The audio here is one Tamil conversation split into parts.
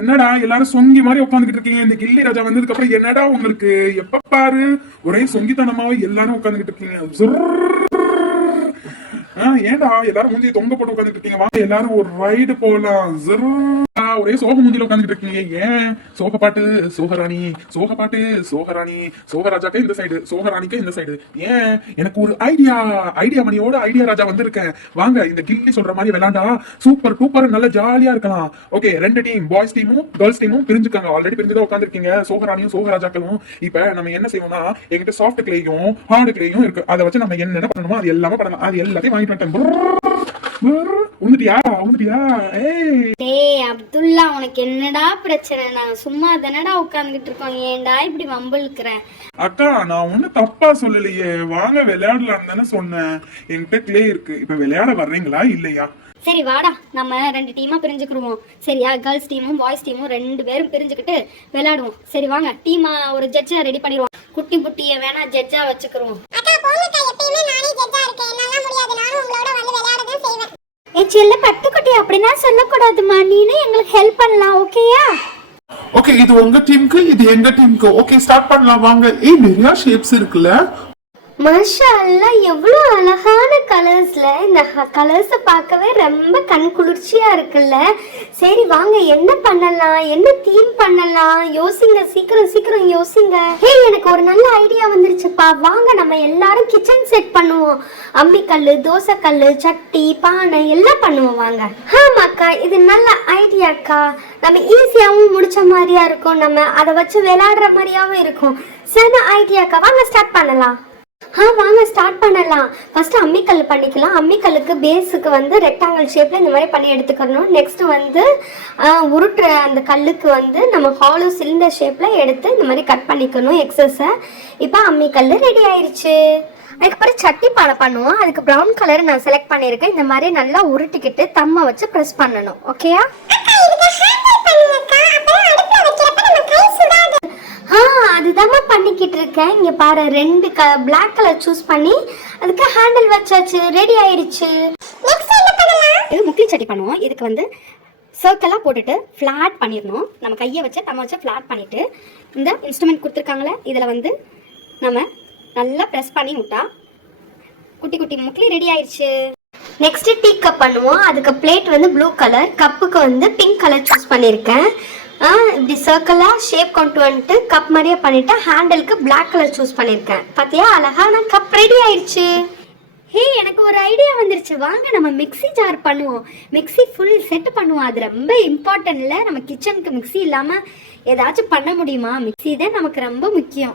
என்னடா எல்லாரும் சொங்கி மாதிரி உட்காந்துக்கிட்டு இருக்கீங்க? இந்த கில்லி ராஜா வந்ததுக்கு அப்புறம் என்னடா உங்களுக்கு எப்ப பாரு ஒரே சொங்கித்தனமாவே எல்லாரும் உட்காந்துக்கிட்டு இருக்கீங்க. ஏன்டா எல்லாரும் மூஞ்சியை தொங்க போட்டு உட்காந்துட்டு இருக்கீங்க? வாங்க எல்லாரும் ஒரு ரைடு போலாம். ஒரே சோக மூஞ்சில உட்காந்துட்டு இருக்கீங்க. ஏன்? சோக பாட்டு சோகராணி, சோக பாட்டு சோகராணி, சோகராஜாக்கே இந்த சைடு, சோகராணிக்கே இந்த சைடு. ஏன்? எனக்கு ஒரு ஐடியா மணியோட ஐடியா ராஜா வந்திருக்கேன். வாங்க இந்த கில்லி சொல்ற மாதிரி விளையாண்டா சூப்பர் டூப்பர் நல்ல ஜாலியா இருக்கலாம். ஓகே, 2 டீம், பாய்ஸ் டீமும் கேர்ள்ஸ் டீமும் பிரிஞ்சுக்காங்க. ஆல்ரெடி பிரிஞ்சுதான் உட்காந்துருக்கீங்க சோகராணியும் சோகராஜாக்களும். இப்ப நம்ம என்ன செய்வோம்னா, எங்கிட்ட சாஃப்ட் கிளேயும் ஹார்டு கிளேயும் இருக்கு. அதை வச்சு நம்ம என்ன பண்ணணுமோ அது எல்லாமே பண்ணலாம். அது எல்லாத்தையும் வாங்கிட்டு அப்துல்லா, உனக்கு என்னடா பிரச்சனை? நாங்க சும்மா தானடா உட்கார்ந்துகிட்டு இருக்கோம். ஏன்டா இப்படி வம்பிழுக்கிற? அக்கா, நான் ஒண்ணு தப்பா சொல்லலையே. வாங்க விளையாடலாம் தானே சொன்னேன். என்கிட்ட கிளே இருக்கு. இப்ப விளையாட வர்றீங்களா இல்லையா? சரி வாடா, நம்ம 2 டீமா பிரிஞ்சுக்கிடுவோம். சரியா? கேர்ள்ஸ் டீமும் பாய்ஸ் டீமும் 2 பேரும் பிரிஞ்சுக்கிட்டு விளையாடுவோம். சரி வாங்க, டீமா ஒரு ஜட்ஜா ரெடி பண்ணிடுவோம். குட்டி புட்டிய வேணா ஜட்ஜா வச்சுக்கிறோம். செல்ல பட்டுக்குட்டி அப்படின்னா சொல்லக்கூடாதுமா. நீனே எங்களுக்கு ஹெல்ப் பண்ணலாம். ஓகேயா? ஓகே, இது உங்க டீமுக்கு, இது எங்க டீமுக்கு. ஓகே, ஸ்டார்ட் பண்ணலாம் வாங்க. நிறைய ஷேப்ஸ் இருக்குல்ல. மாஷா அல்லாஹ், எவ்வளோ அழகான கலர்ஸ்ல. இந்த கலர்ஸை பார்க்கவே ரொம்ப கண் குளிர்ச்சியா இருக்குல்ல. சரி வாங்க, என்ன பண்ணலாம், என்ன தீம் பண்ணலாம்? யோசிங்க, சீக்கிரம் சீக்கிரம் யோசிங்க. ஹே, எனக்கு ஒரு நல்ல ஐடியா வந்துருச்சுப்பா. வாங்க நம்ம எல்லாரும் கிச்சன் செட் பண்ணுவோம். அம்மிக்கல், தோசைக்கல், சட்டி, பானை எல்லாம் பண்ணுவோம். வாங்க. ஆமாக்கா, இது நல்ல ஐடியாக்கா. நம்ம ஈஸியாகவும் முடிச்ச மாதிரியா இருக்கும். நம்ம அதை வச்சு விளையாடுற மாதிரியாவும் இருக்கும். சரி ஐடியாக்கா, வாங்க ஸ்டார்ட் பண்ணலாம். வாங்க ஸ்டார்ட் பண்ணலாம். ஃபர்ஸ்ட் அம்மிக்கல் பண்ணிக்கலாம். அம்மிக்கல்லுக்கு பேஸுக்கு வந்து ரெக்டாங்கிள் ஷேப்ல இந்த மாதிரி பண்ணி எடுத்துக்கணும். நெக்ஸ்ட் வந்து உருட்டுற அந்த கல்லுக்கு வந்து நம்ம ஹாலோ சிலிண்டர் ஷேப்ல எடுத்து இந்த மாதிரி கட் பண்ணிக்கணும் எக்ஸஸை. இப்போ அம்மிக்கல் ரெடி ஆயிடுச்சு. அதுக்கப்புறம் சட்டி பானை பண்ணுவோம். அதுக்கு ப்ரௌன் கலர் நான் செலக்ட் பண்ணியிருக்கேன். இந்த மாதிரி நல்லா உருட்டிக்கிட்டு தம்மை வச்சு ப்ரெஸ் பண்ணணும். ஓகேயா? அதுதான் பண்ணிக்கிட்டு இருக்கேன். இங்க பாரு, 2 பிளாக் கலர் சூஸ் பண்ணி அதுக்கு ஹேண்டில் வச்சாச்சு. ரெடி ஆயிடுச்சு. இது முக்கிய சட்டி பண்ணுவோம். இதுக்கு வந்து சர்க்கிளா போட்டுட்டு ஃபிளாட் பண்ணிடணும். நம்ம கையை வச்சு நம்ம வச்சு ஃபிளாட் பண்ணிட்டு இந்த இன்ஸ்ட்ருமெண்ட் கொடுத்துருக்காங்களே, இதுல வந்து நம்ம நல்லா ப்ரெஸ் பண்ணி விட்டா குட்டி குட்டி முக்கிலி ரெடி ஆயிடுச்சு. நெக்ஸ்ட் டீ கப் பண்ணுவோம். அதுக்கு பிளேட் வந்து ப்ளூ கலர், கப்புக்கு வந்து பிங்க் கலர் சூஸ் பண்ணியிருக்கேன். இப்படி சர்க்கிளா ஷேப் கொண்டு வந்துட்டு கப் மாதிரியே பண்ணிட்டு ஹேண்டிலுக்கு பிளாக் கலர் சூஸ் பண்ணியிருக்கேன். பார்த்தியா, அழகான கப் ரெடி ஆயிடுச்சு. ஹே, எனக்கு ஒரு ஐடியா வந்துருச்சு. வாங்க நம்ம மிக்ஸி ஜார் பண்ணுவோம். மிக்ஸி ஃபுல் செட் பண்ணுவோம். அது ரொம்ப இம்பார்ட்டன்ட்ல. நம்ம கிச்சனுக்கு மிக்ஸி இல்லாம ஏதாச்சும் பண்ண முடியுமா? மிக்ஸி தான் நமக்கு ரொம்ப முக்கியம்.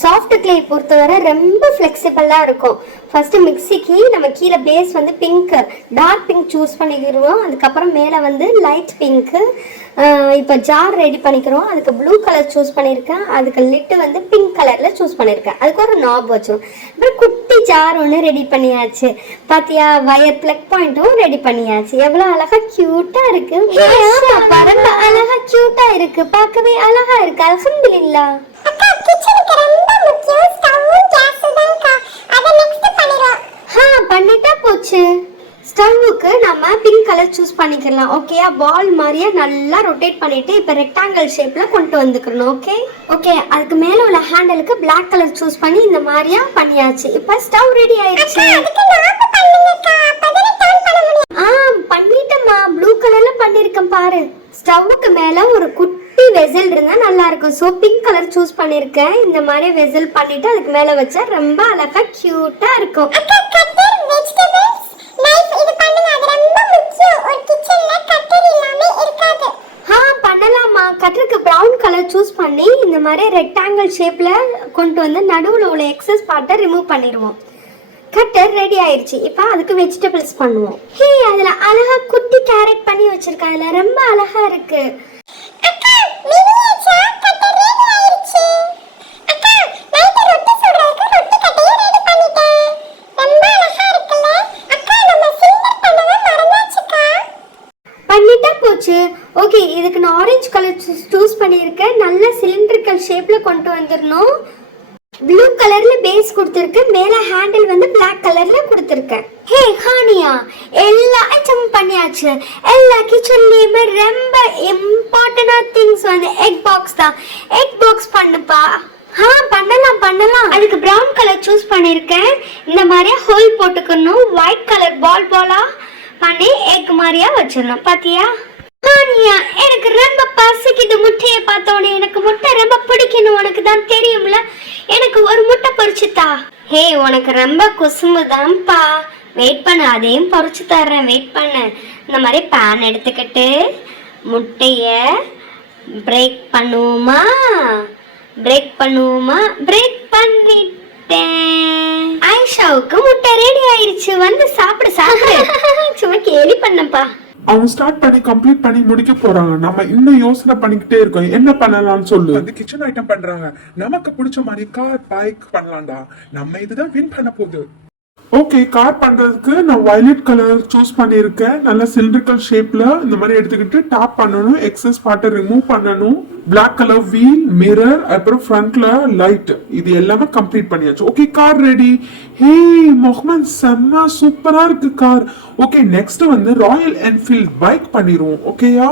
சாஃப்ட் கிளே பொறுத்தவரை ரொம்ப ஃப்ளெக்சிபிளாக இருக்கும். ஃபர்ஸ்ட் மிக்ஸிக்கு நம்ம கீழே பேஸ் வந்து பிங்க், டார்க் பிங்க் சூஸ் பண்ணிக்கிறோம். அதுக்கப்புறம் மேலே வந்து லைட் பிங்க்கு. இப்போ ஜார் ரெடி பண்ணிக்கிறோம். அதுக்கு ப்ளூ கலர் சூஸ் பண்ணியிருக்கேன். அதுக்கு லிட்டு வந்து பிங்க் கலரில் சூஸ் பண்ணியிருக்கேன். அதுக்கு ஒரு நாப் வச்சோம். அப்புறம் குட்டி ஜார் ஒன்று ரெடி பண்ணியாச்சு. பார்த்தியா, வயர் பிளக் பாயிண்ட்டும் ரெடி பண்ணியாச்சு. எவ்வளோ அழகாக க்யூட்டாக இருக்கு. ரொம்ப அழகாக க்யூட்டாக இருக்கு. பார்க்கவே அழகா இருக்கு. அல்ஹம்துலில்லாஹ். பண்ணிட்டா போச்சு. ஸ்டவ்வுக்கு நம்ம பிங்க் கலர் சூஸ் பண்ணிக்கலாம். ஓகேயா? பால் மாதிரியே நல்லா ரொட்டேட் பண்ணிட்டு இப்போ ரெக்டாங்கிள் ஷேப்ல கொண்டு வந்துக்கணும். ஓகே, அதுக்கு மேல உள்ள ஹேண்டலுக்கு பிளாக் கலர் சூஸ் பண்ணி இந்த மாதிரியா பண்ணியாச்சு. இப்போ ஸ்டவ் ரெடி ஆயிடுச்சு. பண்ணிட்டேம்மா, ப்ளூ கலர்ல பண்ணிருக்கேன் பாரு. ஸ்டவ்வுக்கு மேல ஒரு குட்டி வெசல் இருந்தா நல்லா இருக்கும். ஸோ பிங்க் கலர் சூஸ் பண்ணிருக்கேன். இந்த மாதிரி வெசல் பண்ணிட்டு அதுக்கு மேல வச்சா ரொம்ப அழகா கியூட்டா இருக்கும். பண்ணலாமா? கட்டருக்கு ப்ரௌன் கலர் சூஸ் பண்ணி இந்த மாதிரி ரெக்டாங்கிள் ஷேப்ல கொண்டு வந்து நடுவுல உள்ள எக்ஸஸ் பார்ட்டை ரிமூவ் பண்ணிடுவோம். கட்டர் ரெடி ஆயிடுச்சு. இப்போ அதுக்கு வெஜிடபிள்ஸ் பண்ணுவோம். ஹே, அதுல அழகா குட்டி கேரட் பண்ணி வச்சிருக்கேன். அதுல ரொம்ப அழகா இருக்கு. பண்ணிட்டா போச்சு. ஓகே, இதுக்கு நான் ஆரஞ்சு கலர் சூஸ் பண்ணியிருக்கேன். நல்ல சிலிண்ட்ரிக்கல் ஷேப்ல கொண்டு வந்துடணும். ப்ளூ கலர்ல பேஸ் கொடுத்திருக்கேன், மேல ஹேண்டில் வந்து Black கலர்ல கொடுத்திருக்கேன். ஹே ஹானியா, எல்லா ஐட்டமும் பண்ணியாச்சு. எல்லா கிச்சன்லயுமே ரொம்ப இம்பார்ட்டன்டான திங்ஸ் வந்து எக் பாக்ஸ் தான். எக் பாக்ஸ் பண்ணுப்பா. பண்ணலாம். அதுக்கு பிரவுன் கலர் சூஸ் பண்ணிருக்கேன். இந்த மாதிரியா ஹோல் போட்டுக்கணும். ஒயிட் கலர் பால் பாலா பண்ணி எக் மாதிரியா வச்சிடணும். பாத்தியா ஹானியா, எனக்கு ரொம்ப பசிக்குது. முட்டையை பார்த்தோன்னே எனக்கு முட்டை ரொம்ப பிடிக்கணும். உனக்கு தான் தெரியும்ல, எனக்கு ஒரு முட்டை பொரிச்சுத்தா. ஹே, உனக்கு ரொம்ப குசும்புதான்ப்பா. வெயிட் பண்ணு, அதையும் பொரிச்சு தர்றேன். வெயிட் பண்ணு. இந்த மாதிரி பேன் எடுத்துக்கிட்டு முட்டைய பிரேக் பண்ணுவோமா? பிரேக் பண்ணிட்டேன். ஆயிஷாவுக்கு முட்டை ரெடி ஆயிருச்சு. வந்து சாப்பிடு. சும்மா கேலி பண்ணப்பா. அவங்க ஸ்டார்ட் பண்ணி கம்ப்ளீட் பண்ணி முடிக்க போறாங்க. நம்ம இன்னும் யோசனை பண்ணிக்கிட்டே இருக்கோம் என்ன பண்ணலாம்னு சொல்லு. அது கிச்சன் ஐட்டம் பண்றாங்க. நமக்கு பிடிச்ச மாதிரி கார் பைக் பண்ணலாம்டா. நம்ம இதுதான் வின் பண்ண போகுது. ஓகே, கார் பண்றதுக்கு நான் வயலட் கலர் சூஸ் பண்ணியிருக்கேன். நல்ல சிலிண்ட்ரிக்கல் ஷேப்ல இந்த மாதிரி எடுத்துக்கிட்டு டாப் பண்ணணும், எக்ஸஸ் பார்ட்டை ரிமூவ் பண்ணணும். Black கலர் வீல், மிரர், அப்புறம் ஃப்ரண்ட்ல லைட், இது எல்லாமே கம்ப்ளீட் பண்ணியாச்சு. Okay, car ready. Hey Mohammed, செம்ம சூப்பரா இருக்கு கார். ஓகே, நெக்ஸ்ட் வந்து ராயல் என்ஃபீல்ட் பைக் பண்ணிடுவோம். ஓகேயா?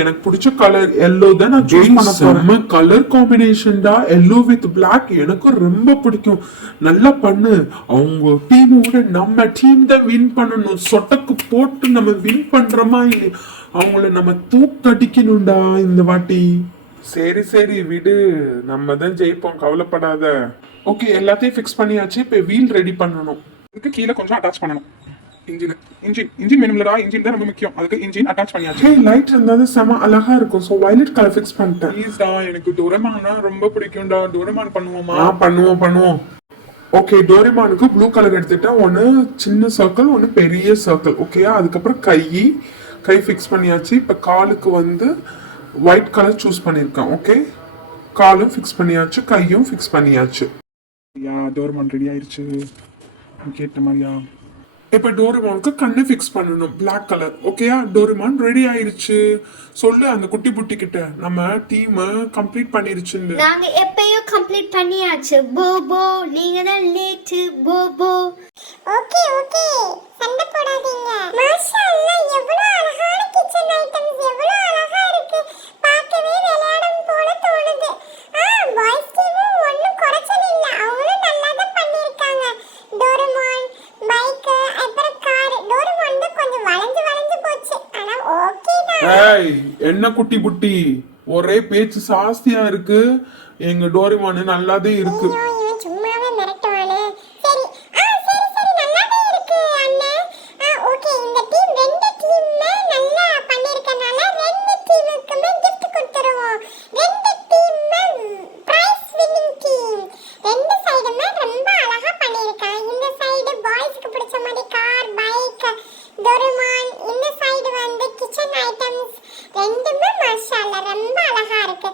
எனக்கு பிடிச்ச கலர் எல்லோ தான் நான் சூஸ் பண்ண போறேன். கலர் காம்பினேஷன்டா, எல்லோ வித் Black எனக்கும் ரொம்ப பிடிக்கும். நல்லா பண்ணு. அவங்க டீமோட நம்ம டீம் தான் வின் பண்ணணும். சொட்டக்கு போட்டு நம்ம வின் பண்றோமா இல்லை, அவங்கள நம்ம தூக்கடிக்கணும்டா இந்த வாட்டி. சரி விடு, நம்ம தான் ஜெயிப்போம், கவலைப்படாத. ஓகே, எல்லாத்தையும் ஃபிக்ஸ் பண்ணியாச்சு. இப்போ வீல் ரெடி பண்ணணும். இதுக்கு கீழே கொஞ்சம் அட்டாச் பண்ணணும். இன்ஜின் வேணும்லடா. இன்ஜின் தான் ரொம்ப முக்கியம். அதுக்கு இன்ஜின் அட்டாச் பண்ணியாச்சு. லைட் இருந்தாலும் செம அழகா இருக்கும். ஸோ வயலட் கலர் ஃபிக்ஸ் பண்ணிட்டேன். ப்ளீஸ்டா, எனக்கு டோரேமான்னா ரொம்ப பிடிக்கும்டா. டோரேமான் பண்ணுவோமா? பண்ணுவோம். ஓகே, டோரேமானுக்கு ப்ளூ கலர் எடுத்துட்டேன். ஒன்று சின்ன சர்க்கிள், ஒன்று பெரிய சர்க்கிள். ஓகேயா? அதுக்கப்புறம் கை ஃபிக்ஸ் பண்ணியாச்சு. இப்போ காலுக்கு வந்து ஒயிட் கலர் சூஸ் பண்ணியிருக்கேன். ஓகே, காலும் ஃபிக்ஸ் பண்ணியாச்சு, கையும் ஃபிக்ஸ் பண்ணியாச்சு. டோரேமான் ரெடி ஆயிடுச்சு கேட்ட மாதிரியா. இப்போ டோரேமானுக்கு கண்ணு ஃபிக்ஸ் பண்ணணும், Black கலர். ஓகேயா? டோரேமான் ரெடி ஆயிருச்சு. சொல்லு அந்த குட்டி புட்டி கிட்ட நம்ம டீம் கம்ப்ளீட் பண்ணிருச்சுன்னு. நாங்க எப்பயோ கம்ப்ளீட் பண்ணியாச்சு. போபோ, நீங்க தான் லேட். போபோ. ஓகே, சண்டை போடாதீங்க. மாஷாஅல்லாஹ், எவ்வளவு அழகான கிச்சன் ஐட்டம்ஸ், எவ்வளவு அழகா இருக்கு. பார்க்கவே விளையாடும் போல தோணுது. பாய்ஸ் டீமும் ஒண்ணும் குறைச்சல் இல்ல. அவங்களும் நல்லா தான் பண்ணிருக்காங்க. டோரேமான் பைக், அப்புறம் கார். டோரேமான் தான் கொஞ்சம் வளைஞ்சு போச்சு. ஆனா ஓகே தான். என்ன குட்டி புட்டி, ஒரே பேச்சு சாஸ்தியா இருக்கு. எங்க டோரேமான் நல்லாதே இருக்கு. இவன் சும்மாவே மிரட்டுவானே. சரி நல்லாவே இருக்கு அண்ணே. ஓகே, இந்த டீம் ரெண்டு டீம்மே நல்லா பண்ணிருக்கனால ரெண்டு டீமுக்குமே gift கொடுத்துருவோம். ரெண்டு டீம்மே பிரைஸ் வின்னிங் டீம். ரெண்டு சைடுமே ரொம்ப அழகா பண்ணிருக்காங்க. இந்த சைடு பாய்ஸ்க்கு பிடிச்ச மாதிரி கார், பைக், டோரேமான். இந்த சைடு வந்து கிச்சன் ஐட்டம்ஸ். ரெண்டுமே மாஷாஅல்லாஹ் ரொம்ப அழகா இருக்கு.